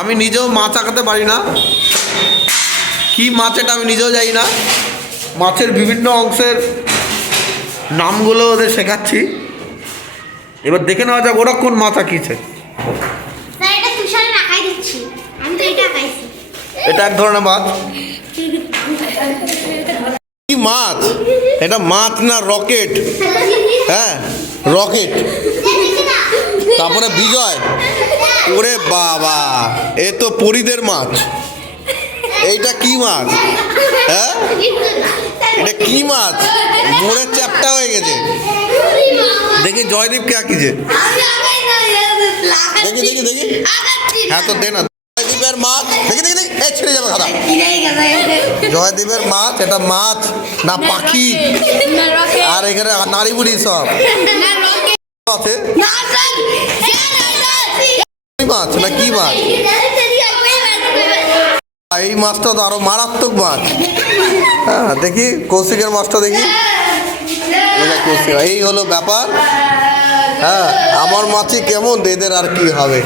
আমি নিজেও মাছ আঁকাতে পারি না, কি মাছ এটা আমি নিজেও জানি না। মাছের বিভিন্ন অংশের নামগুলো ওদের শেখাচ্ছি, এবার দেখে নেওয়া যাক ওরা কোন মাছ আঁকিয়েছে। এটা এক ধরনের মাছ। কি মাছ এটা? মাছ না রকেট? হ্যাঁ রকেট। তারপরে বিজয়, ওরে বাবা এ তো পরিদের মাছ। এইটা কি মাছ? হ্যাঁ এটা কি মাছ? মোড়ের চ্যাপটা হয়ে গেছে। দেখি জয়দীপকে আঁকিছে, দেখি দেখি দেখি। হ্যাঁ তো দে না। জয়দীপের মাছ, দেখি দেখি দেখি, এ ছেড়ে যাবে খাতা। জয়দীপের মাছ, এটা মাছ না পাখি? আর এখানে নারী বুড়ি সব আছে। মাছ না কি মাছ? এই মাছটা তো আরো মারাত্মক মাছ। হ্যাঁ দেখি কৌশিকের মাছটা দেখি। এই হলো ব্যাপার। হ্যাঁ আমার মাছই কেমন, এদের আর কি হবে।